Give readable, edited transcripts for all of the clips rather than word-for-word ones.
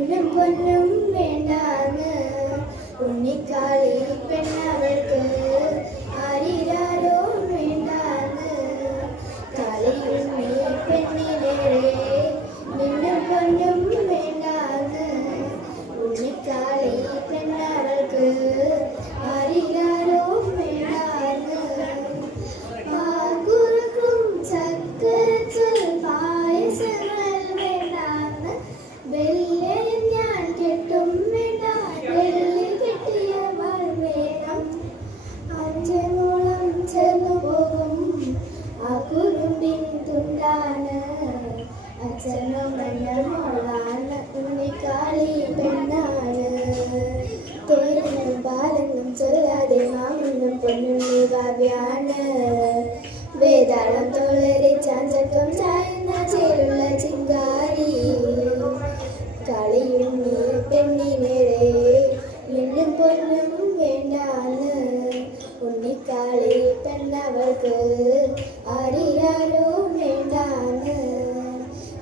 മിന്നും പൊന്നും വേണ്ടാന്ന് ഉണ്ണിക്കാളി പെണ്ണവൾക്ക് ആരിരാരോ വേണ്ടാന്ന് കളിയുണ്ണി പെണ്ണിലേറെ മിന്നും പൊന്നും വേണ്ടാന്ന് ഉണ്ണിക്കാളി പെണ്ണവൾക്ക് ആരിരാരോ വേണ്ടാന്ന് പാൽക്കുറുക്കും ചക്കരച്ചൽ പായസങ്ങൾ വേണ്ടാന്ന് വെള്ളയും ഞാൻ കെട്ടും വേണ്ട വെള്ളി കെട്ടിയവൾ വേണം അഞ്ചനോളം ചേർന്നു പോകും ആ കുറുമ്പിൻ തുണ്ടാണ് അച്ഛനോ മഞ്ഞമോളാണ് ഉണ്ണിക്കാളി പെണ്ണാണ് തേനും പാലൊന്നും ചൊല്ലാതെ മാമൊന്നും പൊന്നുണ്ണി കാവ്യാണ് വേതാളം തോളരെ ചാഞ്ചക്കം ചായുന്ന ചേലുള്ള ചിങ്കാരി കളിയുണ്ണി പെണ്ണിനേറെ മിന്നും പൊന്നും വേണ്ടാന്ന് ഉണ്ണിക്കാളി പെണ്ണവൾക്ക് ആരിരാരോ വേണ്ടാന്ന്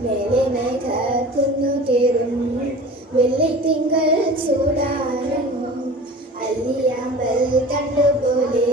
മേലെ മേഘ കുന്നു കേറും വെള്ളിത്തിങ്കൾ ചൂടാനും അല്ലിയാമ്പൽ കണ്ടുപോലെ